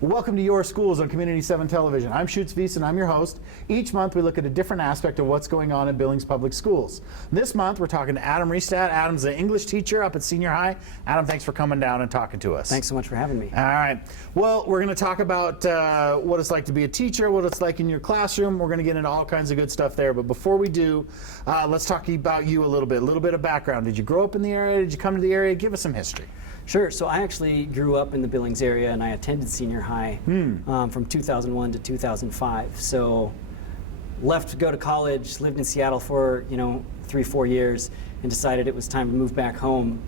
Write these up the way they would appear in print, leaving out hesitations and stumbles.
Welcome to Your Schools on Community 7 Television. I'm Shoots Veis and I'm your host. Each month we look at a different aspect of what's going on in Billings Public Schools. This month we're talking to Adam Restad. Adam's an English teacher up at senior high. Adam, thanks for coming down and talking to us. Thanks so much for having me. All right. Well, we're going to talk about what it's like to be a teacher, what it's like in your classroom. We're going to get into all kinds of good stuff there. But before we do, let's talk about you a little bit of background. Did you grow up in the area? Did you come to the area? Give us some history. Sure. So I actually grew up in the Billings area, and I attended senior high from 2001 to 2005. So left to go to college, lived in Seattle for 3-4 years, and decided it was time to move back home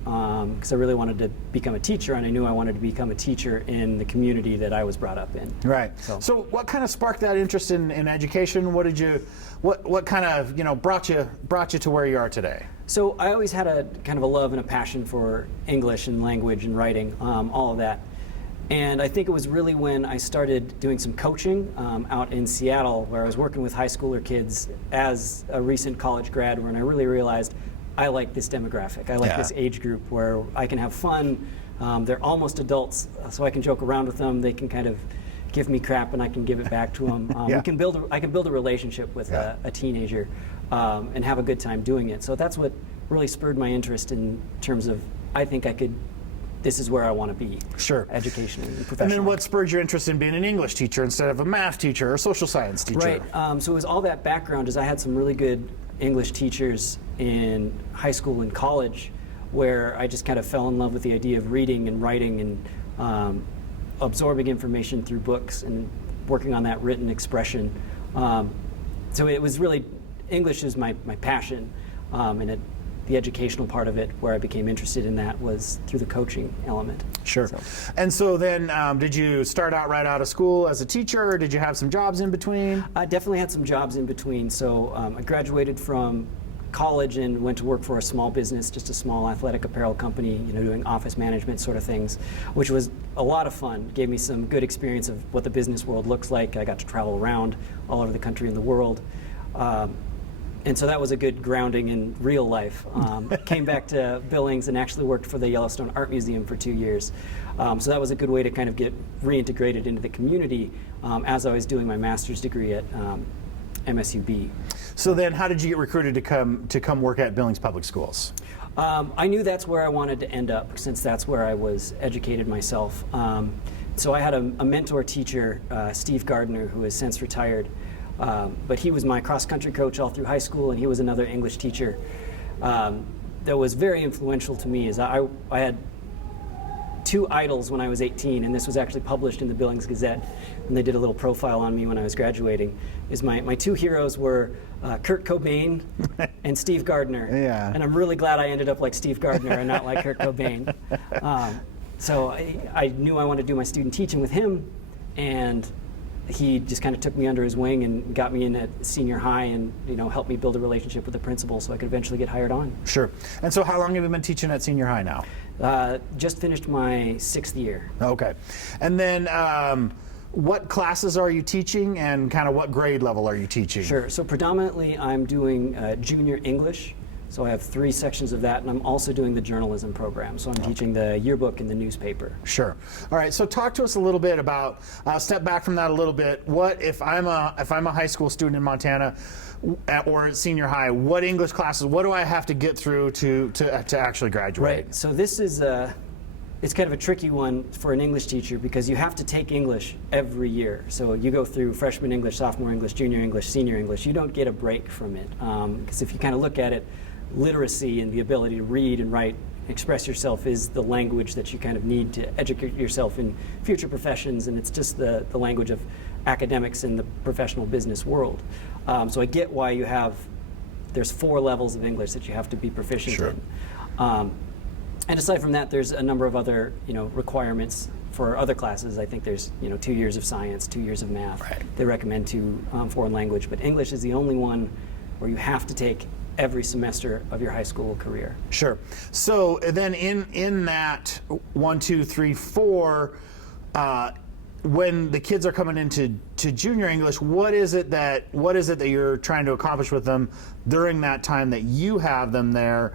because I really wanted to become a teacher, and I knew I wanted to become a teacher in the community that I was brought up in. Right. So what kind of sparked that interest in education? What kind of brought you to where you are today? So I always had a kind of a love and a passion for English and language and writing, all of that. And I think it was really when I started doing some coaching out in Seattle, where I was working with high schooler kids as a recent college grad, when I really realized I like this demographic. I like this age group where I can have fun. They're almost adults, so I can joke around with them. They can kind of give me crap and I can give it back to them. I can build a relationship with a teenager and have a good time doing it. So that's what really spurred my interest in terms of this is where I want to be. Sure. Education and professional. And then what spurred your interest in being an English teacher instead of a math teacher or social science teacher? Right. So it was all that background, is I had some really good English teachers in high school and college where I just kind of fell in love with the idea of reading and writing and absorbing information through books and working on that written expression. So it was really, English is my passion, and the educational part of it, where I became interested in that, was through the coaching element. Sure. And so then, did you start out right out of school as a teacher, or did you have some jobs in between? I definitely had some jobs in between. So I graduated from college and went to work for a small business, just a small athletic apparel company, doing office management sort of things, which was a lot of fun. Gave me some good experience of what the business world looks like. I got to travel around all over the country and the world. And so that was a good grounding in real life. Came back to Billings and actually worked for the Yellowstone Art Museum for 2 years. So that was a good way to kind of get reintegrated into the community as I was doing my master's degree at MSUB. So then how did you get recruited to come work at Billings Public Schools? I knew that's where I wanted to end up, since that's where I was educated myself. So I had a mentor teacher, Steve Gardner, who has since retired. But he was my cross-country coach all through high school, and he was another English teacher that was very influential to me. As I had two idols when I was 18, and this was actually published in the Billings Gazette, and they did a little profile on me when I was graduating. My two heroes were Kurt Cobain and Steve Gardner. Yeah. And I'm really glad I ended up like Steve Gardner and not like Kurt Cobain. So I knew I wanted to do my student teaching with him, and he just kind of took me under his wing and got me in at senior high and helped me build a relationship with the principal so I could eventually get hired on. Sure. And so how long have you been teaching at senior high now? Just finished my 6th year. Okay. And then what classes are you teaching, and kind of what grade level are you teaching? Sure. So predominantly I'm doing junior English. So I have 3 sections of that, and I'm also doing the journalism program. So I'm teaching the yearbook and the newspaper. Sure. All right. So talk to us a little bit about. Step back from that a little bit. What if I'm a high school student in Montana, or at senior high? What English classes? What do I have to get through to actually graduate? Right. So this is it's kind of a tricky one for an English teacher, because you have to take English every year. So you go through freshman English, sophomore English, junior English, senior English. You don't get a break from it, because if you kind of look at it, literacy and the ability to read and write, express yourself, is the language that you kind of need to educate yourself in future professions, and it's just the language of academics in the professional business world. So I get why there's 4 levels of English that you have to be proficient in. And aside from that, there's a number of other requirements for other classes. I think there's 2 years of science, 2 years of math. Right. They recommend 2 foreign language, but English is the only one where you have to take every semester of your high school career. Sure. So then in that 1, 2, 3, 4, when the kids are coming into junior English, what is it that you're trying to accomplish with them during that time that you have them there,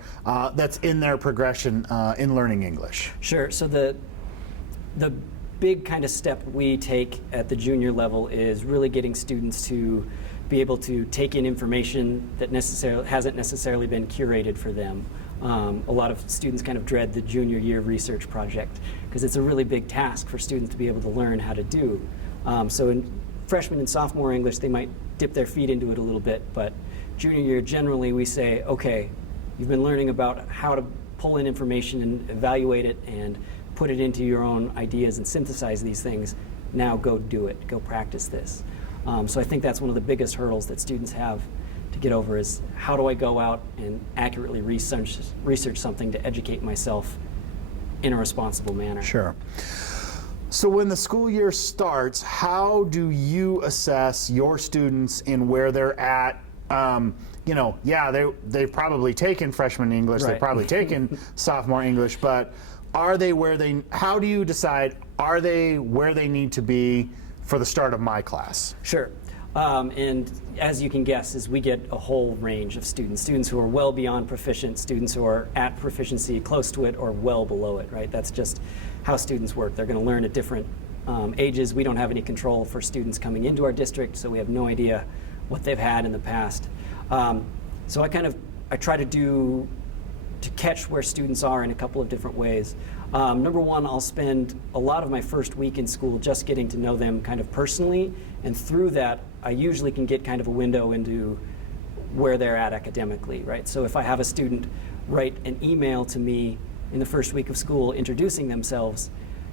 that's in their progression in learning English? Sure. So the big kind of step we take at the junior level is really getting students to be able to take in information that hasn't necessarily been curated for them. A lot of students kind of dread the junior year research project because it's a really big task for students to be able to learn how to do. So in freshman and sophomore English, they might dip their feet into it a little bit, but junior year, generally we say, okay, you've been learning about how to pull in information and evaluate it and put it into your own ideas and synthesize these things. Now go do it, go practice this. So I think that's one of the biggest hurdles that students have to get over is how do I go out and accurately research something to educate myself in a responsible manner. Sure. So when the school year starts, how do you assess your students in where they're at? You know, yeah, they've probably taken freshman English, Right. they've probably taken sophomore English, but are they how do you decide, are they where they need to be for the start of my class? Sure. And as you can guess, is we get a whole range of students who are well beyond proficient, students who are at proficiency, close to it, or well below it, right? That's just how students work. They're going to learn at different ages. We don't have any control for students coming into our district, so we have no idea what they've had in the past. So I try to catch where students are in a couple of different ways. Number one, I'll spend a lot of my first week in school just getting to know them kind of personally, and through that, I usually can get kind of a window into where they're at academically, right? So if I have a student write an email to me in the first week of school introducing themselves,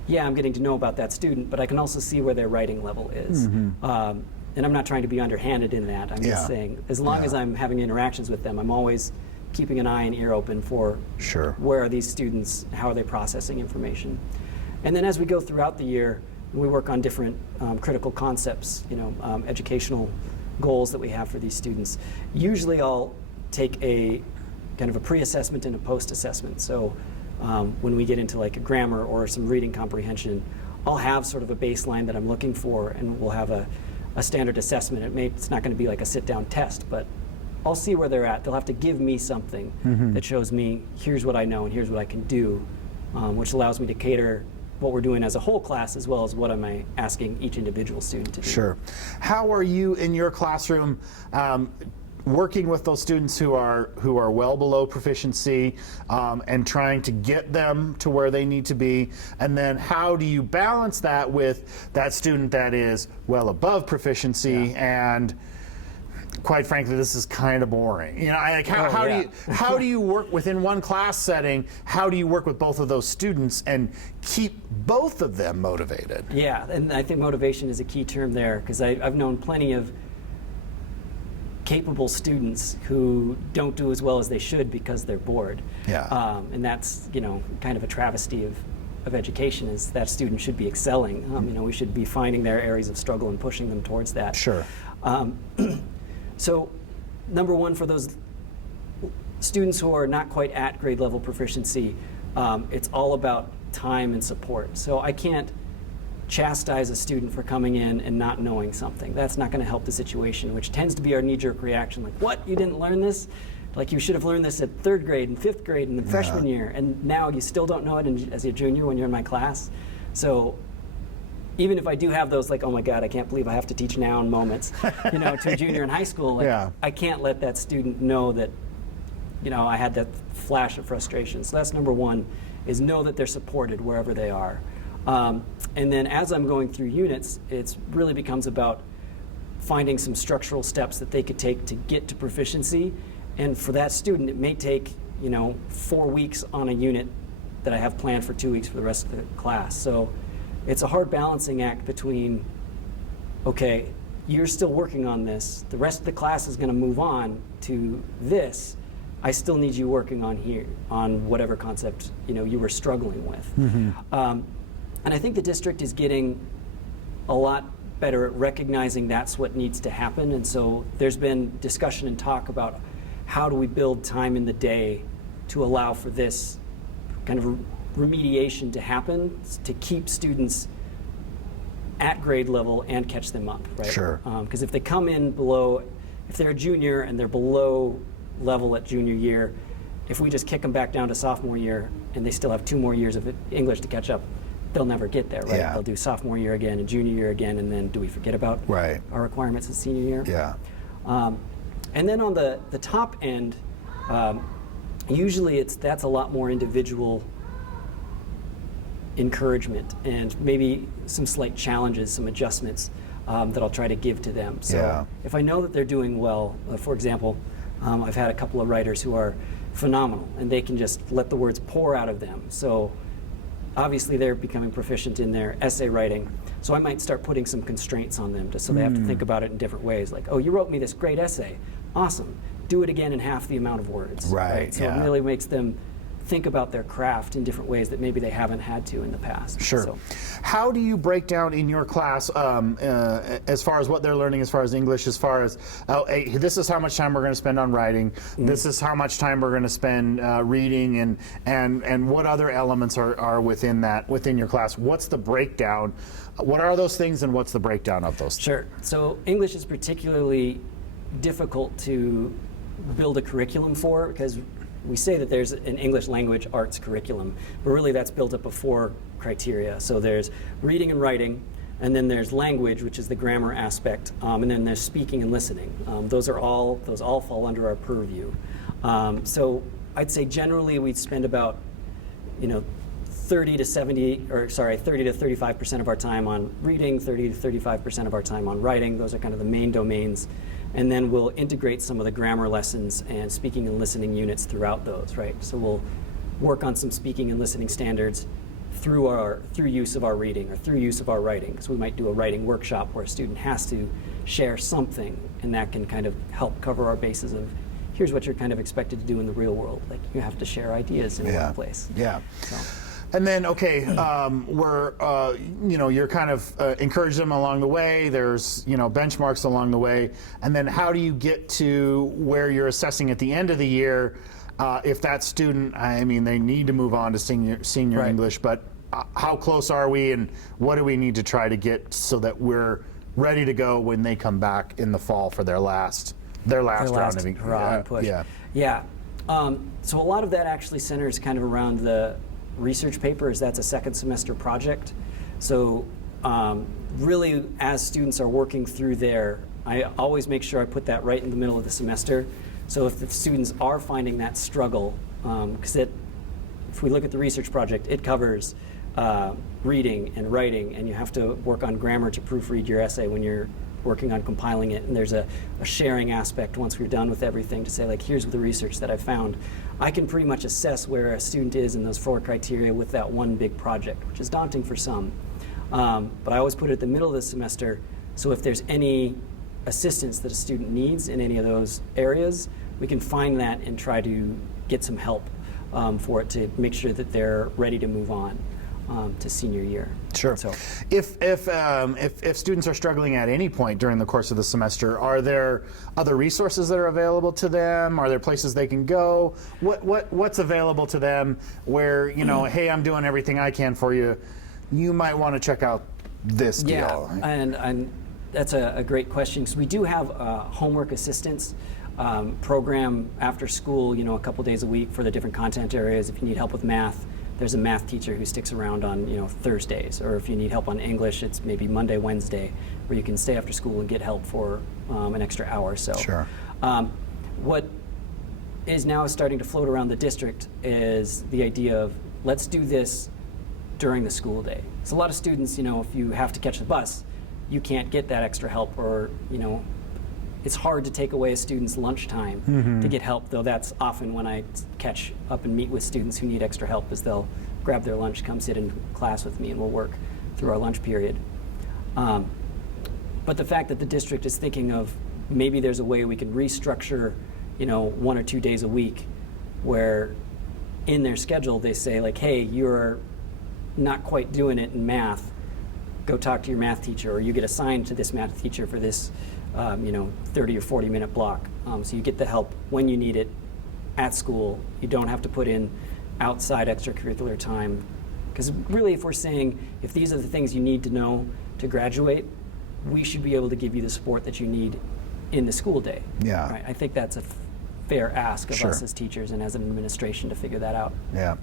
yeah, I'm getting to know about that student, but I can also see where their writing level is. And I'm not trying to be underhanded in that. I'm just saying, as long as I'm having interactions with them, I'm always keeping an eye and ear open for where are these students, how are they processing information. And then as we go throughout the year, we work on different critical concepts, educational goals that we have for these students. Usually I'll take a kind of a pre-assessment and a post-assessment. So when we get into like a grammar or some reading comprehension, I'll have sort of a baseline that I'm looking for, and we'll have a standard assessment. It's not going to be like a sit-down test, but I'll see where they're at. They'll have to give me something that shows me here's what I know and here's what I can do, which allows me to cater what we're doing as a whole class as well as what am I asking each individual student to do. Sure. How are you in your classroom working with those students who are well below proficiency and trying to get them to where they need to be? And then how do you balance that with that student that is well above proficiency and quite frankly, this is kind of boring. How do you work within one class setting? How do you work with both of those students and keep both of them motivated? Yeah, and I think motivation is a key term there, because I've known plenty of capable students who don't do as well as they should because they're bored. Yeah. And that's kind of a travesty of education, is that student should be excelling. We should be finding their areas of struggle and pushing them towards that. Sure. So, number one, for those students who are not quite at grade level proficiency, it's all about time and support. So I can't chastise a student for coming in and not knowing something. That's not going to help the situation, which tends to be our knee-jerk reaction, like, what, you didn't learn this? Like, you should have learned this at third grade and fifth grade and the freshman year, and now you still don't know it as a junior when you're in my class. So even if I do have those, like, oh my God, I can't believe I have to teach noun moments, to a junior in high school, I can't let that student know that, I had that flash of frustration. So that's number one, is know that they're supported wherever they are. And then as I'm going through units, it really becomes about finding some structural steps that they could take to get to proficiency. And for that student, it may take, 4 weeks on a unit that I have planned for 2 weeks for the rest of the class. So it's a hard balancing act between, okay, you're still working on this, the rest of the class is going to move on to this, I still need you working on here, on whatever concept you were struggling with. And I think the district is getting a lot better at recognizing that's what needs to happen, and so there's been discussion and talk about how do we build time in the day to allow for this kind of remediation to happen, to keep students at grade level and catch them up, right? Sure. Because if they come in below, if they're a junior and they're below level at junior year, if we just kick them back down to sophomore year and they still have 2 more years of English to catch up, they'll never get there, right? Yeah. They'll do sophomore year again and junior year again, and then do we forget about Right. our requirements in senior year? Yeah. And then on the top end, usually that's a lot more individual encouragement and maybe some slight challenges, some adjustments that I'll try to give to them. So Yeah. if I know that they're doing well, for example, I've had a couple of writers who are phenomenal and they can just let the words pour out of them. So obviously they're becoming proficient in their essay writing. So I might start putting some constraints on them just so they have to think about it in different ways. Like, oh, you wrote me this great essay. Awesome. Do it again in half the amount of words. Right, So yeah. it really makes them think about their craft in different ways that maybe they haven't had to in the past. Sure. So, How do you break down in your class as far as what they're learning, as far as English, as far as, hey, this is how much time we're going to spend on writing, this is how much time we're going to spend reading, and what other elements are within your class? What's the breakdown? What are those things, and what's the breakdown of those? sure. So English is particularly difficult to build a curriculum for because we say that there's an English language arts curriculum, but really that's built up of 4 criteria. So there's reading and writing, and then there's language, which is the grammar aspect, and then there's speaking and listening. Those all fall under our purview. So I'd say generally we'd spend about 30 to 35% of our time on reading, 30 to 35% of our time on writing. Those are kind of the main domains. And then we'll integrate some of the grammar lessons and speaking and listening units throughout those, right? So we'll work on some speaking and listening standards through use of our reading or through use of our writing. So we might do a writing workshop where a student has to share something, and that can kind of help cover our bases of here's what you're kind of expected to do in the real world. Like you have to share ideas in a workplace. Yeah. So. And then, okay, you're kind of encourage them along the way. There's, benchmarks along the way. And then how do you get to where you're assessing at the end of the year if that student, they need to move on to senior Right. English, but how close are we, and what do we need to try to get so that we're ready to go when they come back in the fall for their last round of hurrah and push. Yeah. So a lot of that actually centers kind of around the research papers. That's a second semester project. So really, as students are working through there, I always make sure I put that right in the middle of the semester. So if the students are finding that struggle, because if we look at the research project, it covers reading and writing, and you have to work on grammar to proofread your essay when you're working on compiling it, and there's a sharing aspect once we're done with everything to say, like, here's the research that I found. I can pretty much assess where a student is in those 4 criteria with that one big project, which is daunting for some. But I always put it at the middle of the semester, so if there's any assistance that a student needs in any of those areas, we can find that and try to get some help for it to make sure that they're ready to move on to senior year. Sure. So, if students are struggling at any point during the course of the semester, are there other resources that are available to them? Are there places they can go? What's available to them where, hey, I'm doing everything I can for you. You might want to check out this deal. Yeah, and that's a great question. So we do have homework assistance program after school, a couple days a week for the different content areas. If you need help with math, there's a math teacher who sticks around on Thursdays, or if you need help on English, it's maybe Monday, Wednesday, where you can stay after school and get help for an extra hour or so. Sure. What is now starting to float around the district is the idea of let's do this during the school day. So a lot of students, if you have to catch the bus, you can't get that extra help, or it's hard to take away a student's lunchtime to get help, though that's often when I catch up and meet with students who need extra help, is they'll grab their lunch, come sit in class with me, and we'll work through our lunch period. But the fact that the district is thinking of maybe there's a way we can restructure, 1 or 2 days a week where in their schedule they say, like, hey, you're not quite doing it in math, go talk to your math teacher, or you get assigned to this math teacher for this 30 or 40 minute block. So you get the help when you need it at school. You don't have to put in outside extracurricular time. Because really, if we're saying, if these are the things you need to know to graduate, we should be able to give you the support that you need in the school day. Yeah. Right? I think that's a fair ask of Sure. us as teachers and as an administration to figure that out. Yeah.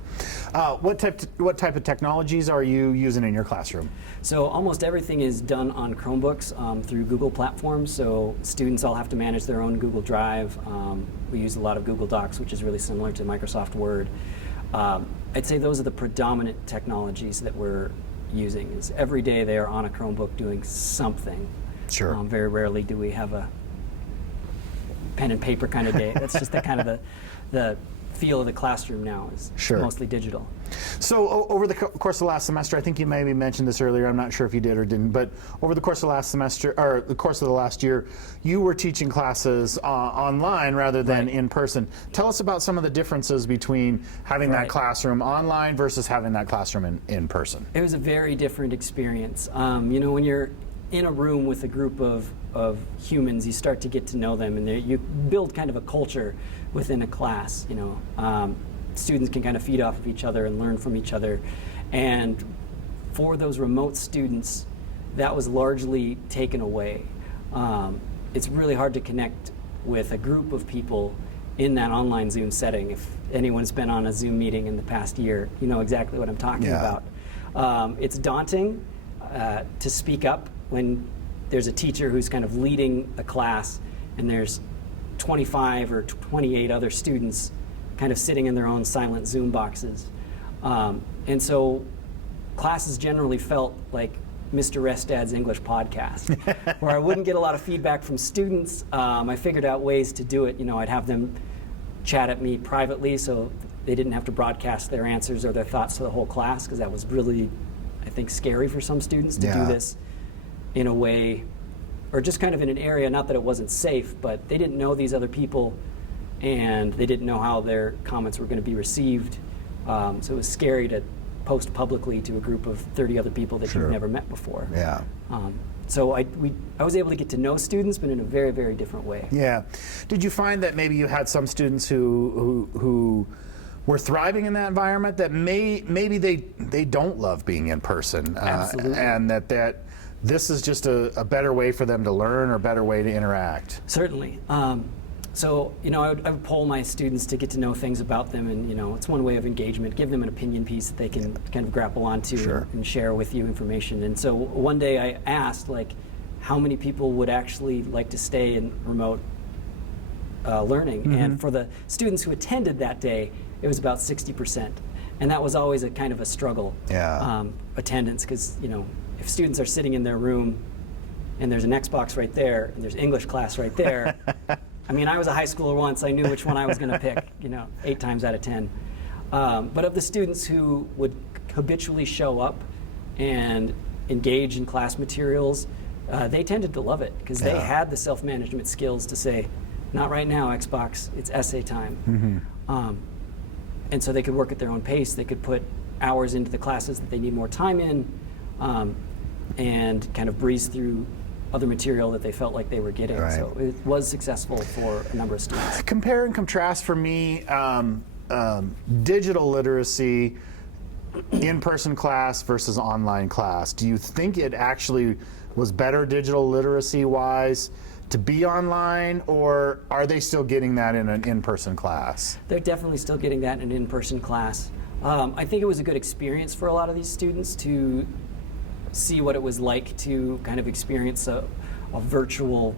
What type of technologies are you using in your classroom? So almost everything is done on Chromebooks through Google platforms. So students all have to manage their own Google Drive. We use a lot of Google Docs, which is really similar to Microsoft Word. I'd say those are the predominant technologies that we're using. Is every day they are on a Chromebook doing something. Sure. Very rarely do we have a pen and paper kind of day. That's just the kind of the feel of the classroom now is Sure. mostly digital. So over the course of the last semester, I think you maybe mentioned this earlier, I'm not sure if you did or didn't, but over the course of the last semester, or the course of the last year, you were teaching classes online rather than in person. Tell us about some of the differences between having that classroom online versus having that classroom in person. It was a very different experience. You know, when you're in a room with a group of humans, you start to get to know them, and you build kind of a culture within a class. You know, students can kind of feed off of each other and learn from each other. And for those remote students, that was largely taken away. It's really hard to connect with a group of people in that online Zoom setting. If anyone's been on a Zoom meeting in the past year, you know exactly what I'm talking about. It's daunting to speak up when there's a teacher who's kind of leading a class and there's 25 or 28 other students kind of sitting in their own silent Zoom boxes. And so classes generally felt like Mr. Restad's English podcast, where I wouldn't get a lot of feedback from students. I figured out ways to do it. You know, I'd have them chat at me privately so they didn't have to broadcast their answers or their thoughts to the whole class, because that was really, I think, scary for some students to do this in a way, or just kind of in an area, not that it wasn't safe, but they didn't know these other people and they didn't know how their comments were going to be received. So it was scary to post publicly to a group of 30 other people that you've never met before. Yeah. So I was able to get to know students, but in a very, very different way. Yeah. Did you find that maybe you had some students who were thriving in that environment that maybe they don't love being in person? Absolutely. And that this is just a better way for them to learn or a better way to interact? Certainly. So, you know, I would poll my students to get to know things about them, and, you know, it's one way of engagement. Give them an opinion piece that they can kind of grapple onto and share with you information. And so one day I asked, like, how many people would actually like to stay in remote learning? And for the students who attended that day, it was about 60%. And that was always a kind of a struggle, attendance, because, you know, if students are sitting in their room and there's an Xbox right there and there's English class right there, I mean, I was a high schooler once. I knew which one I was going to pick, you know, 8 times out of 10. But of the students who would habitually show up and engage in class materials, they tended to love it because they had the self-management skills to say, not right now, Xbox, it's essay time. And so they could work at their own pace. They could put hours into the classes that they need more time in, and kind of breeze through other material that they felt like they were getting. So it was successful for a number of students. Compare and contrast for me digital literacy, in-person class versus online class. Do you think it actually was better digital literacy-wise to be online, or are they still getting that in an in-person class? They're definitely still getting that in an in-person class. I think it was a good experience for a lot of these students to see what it was like to kind of experience a virtual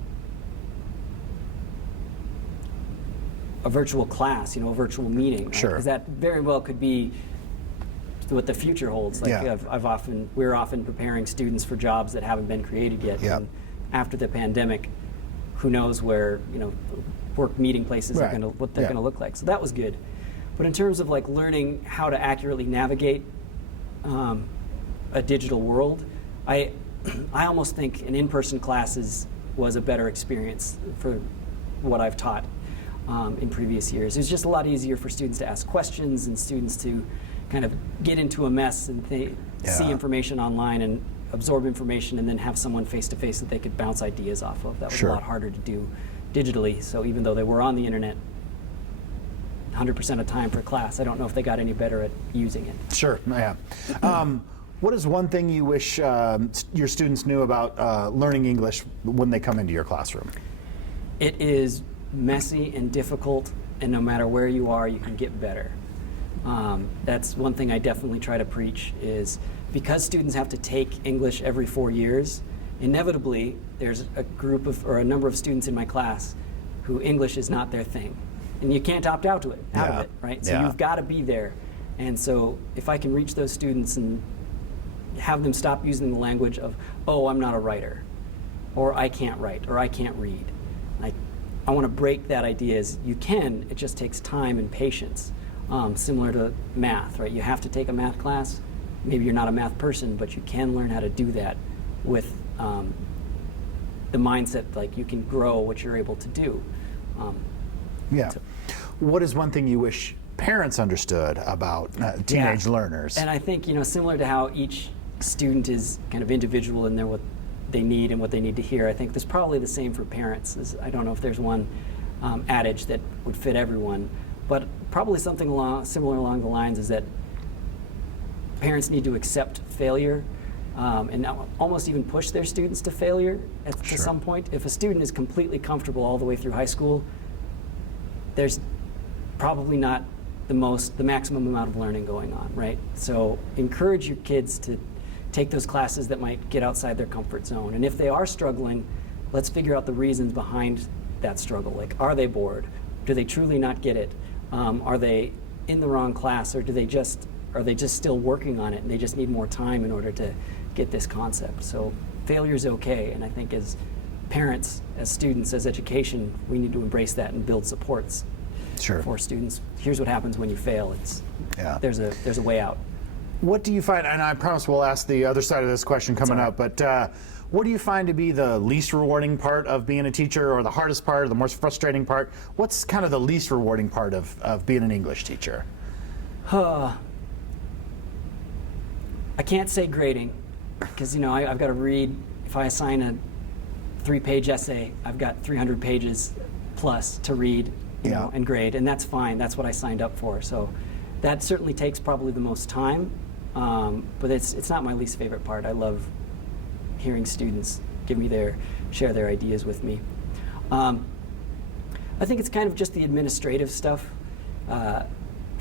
class, you know, a virtual meeting. Sure. Because that very well could be what the future holds. Like we're often preparing students for jobs that haven't been created yet. And after the pandemic, who knows where, you know, work meeting places are what they're going to look like. So that was good. But in terms of like learning how to accurately navigate a digital world, I almost think an in-person class was a better experience for what I've taught in previous years. It was just a lot easier for students to ask questions and students to kind of get into a mess and see information online and absorb information and then have someone face-to-face that they could bounce ideas off of. That was a lot harder to do digitally. So even though they were on the internet 100% of the time for class, I don't know if they got any better at using it. Sure, yeah. What is one thing you wish your students knew about learning English when they come into your classroom? It is messy and difficult and no matter where you are, you can get better. That's one thing I definitely try to preach is because students have to take English every 4 years, inevitably there's a group of, or a number of students in my class who English is not their thing. And you can't opt out of it, right? So you've got to be there. And so if I can reach those students and have them stop using the language of, oh, I'm not a writer, or I can't write, or I can't read. I want to break that idea as you can, it just takes time and patience. Similar to math, right? You have to take a math class. Maybe you're not a math person, but you can learn how to do that with the mindset like you can grow what you're able to do. What is one thing you wish parents understood about teenage learners? And I think, similar to how each student is kind of individual in what they need and what they need to hear, I think there's probably the same for parents. I don't know if there's one adage that would fit everyone, but probably something similar along the lines is that parents need to accept failure and almost even push their students to failure to some point. If a student is completely comfortable all the way through high school, there's probably not the maximum amount of learning going on, right? So encourage your kids to take those classes that might get outside their comfort zone. And if they are struggling, let's figure out the reasons behind that struggle. Like, are they bored? Do they truly not get it? Are they in the wrong class, or are they just still working on it and they just need more time in order to get this concept? So failure is okay, and I think as parents, as students, as education, we need to embrace that and build supports for students. Here's what happens when you fail. There's a way out. What do you find, and I promise we'll ask the other side of this question coming up, but what do you find to be the least rewarding part of being a teacher, or the hardest part, or the most frustrating part? What's kind of the least rewarding part of being an English teacher? I can't say grading, because I've got to read. If I assign a 3-page essay, I've got 300 pages plus to read, and grade, and that's fine. That's what I signed up for. So that certainly takes probably the most time, but it's not my least favorite part. I love hearing students share their ideas with me. I think it's kind of just the administrative stuff, the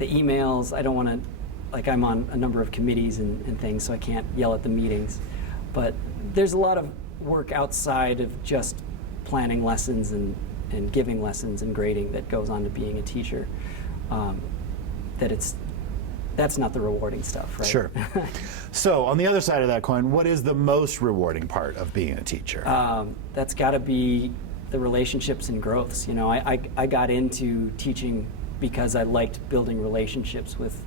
emails. I don't want to, I'm on a number of committees and things, so I can't yell at the meetings. But there's a lot of work outside of just planning lessons and giving lessons and grading that goes on to being a teacher. That's not the rewarding stuff, right? Sure. So on the other side of that coin, what is the most rewarding part of being a teacher? That's got to be the relationships and growths. I got into teaching because I liked building relationships with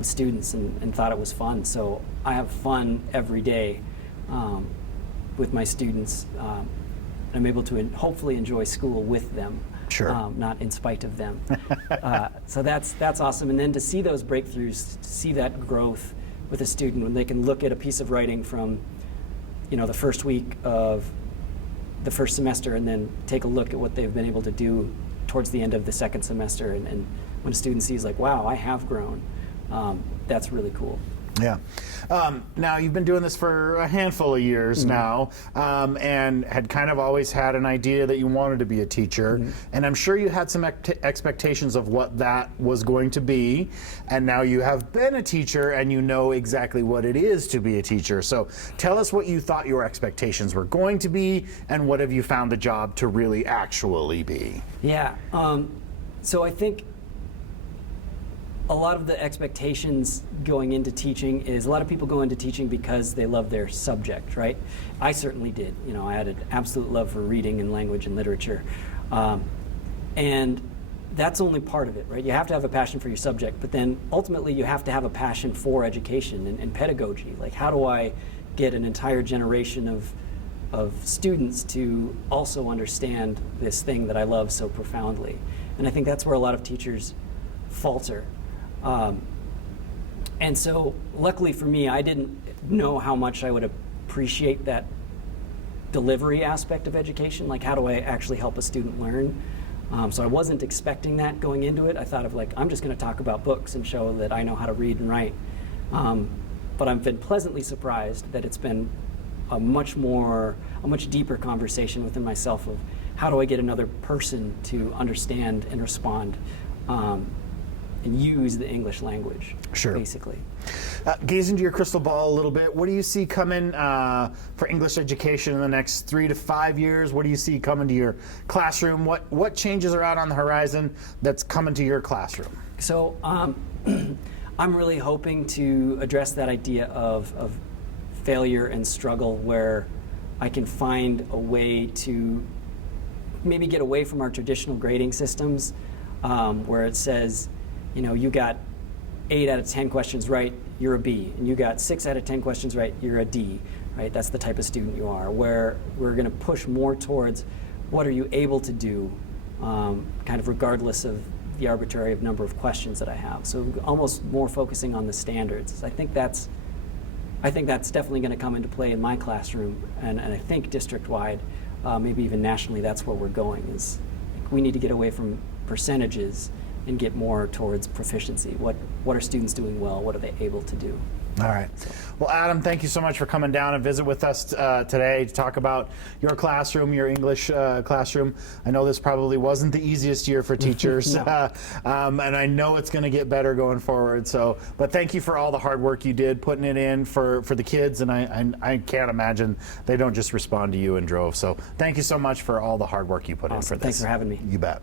students and thought it was fun. So I have fun every day with my students. I'm able to hopefully enjoy school with them. Not in spite of them. So that's awesome. And then to see those breakthroughs, to see that growth with a student when they can look at a piece of writing from, the first week of the first semester, and then take a look at what they've been able to do towards the end of the second semester. And when a student sees wow, I have grown, that's really cool. Yeah. Now, you've been doing this for a handful of years now, and had kind of always had an idea that you wanted to be a teacher. And I'm sure you had some expectations of what that was going to be. And now you have been a teacher and you know exactly what it is to be a teacher. So tell us what you thought your expectations were going to be, and what have you found the job to really actually be? Yeah. So I think a lot of the expectations going into teaching is a lot of people go into teaching because they love their subject, right? I certainly did. I had an absolute love for reading and language and literature. And that's only part of it, right? You have to have a passion for your subject, but then ultimately you have to have a passion for education and pedagogy. Like, how do I get an entire generation of students to also understand this thing that I love so profoundly? And I think that's where a lot of teachers falter. And so luckily for me, I didn't know how much I would appreciate that delivery aspect of education. Like, how do I actually help a student learn? So I wasn't expecting that going into it. I thought of I'm just going to talk about books and show that I know how to read and write. But I've been pleasantly surprised that it's been a much deeper conversation within myself of how do I get another person to understand and respond and use the English language, Sure. basically. Gaze into your crystal ball a little bit. What do you see coming for English education in the next 3 to 5 years? What do you see coming to your classroom? What changes are out on the horizon that's coming to your classroom? So I'm really hoping to address that idea of failure and struggle, where I can find a way to maybe get away from our traditional grading systems, where it says, you know, you got 8 out of 10 questions right, you're a B, and you got 6 out of 10 questions right, you're a D, right? That's the type of student you are, where we're going to push more towards what are you able to do, kind of regardless of the arbitrary number of questions that I have. So almost more focusing on the standards. I think that's definitely going to come into play in my classroom, and I think district-wide, maybe even nationally, that's where we're going. Is we need to get away from percentages and get more towards proficiency. What are students doing well? What are they able to do? All right. Well, Adam, thank you so much for coming down and visit with us today to talk about your classroom, your English classroom. I know this probably wasn't the easiest year for teachers, No. and I know it's going to get better going forward. So, but thank you for all the hard work you did putting it in for the kids, and I can't imagine they don't just respond to you in droves. So thank you so much for all the hard work you put in for this. Thanks for having me. You bet.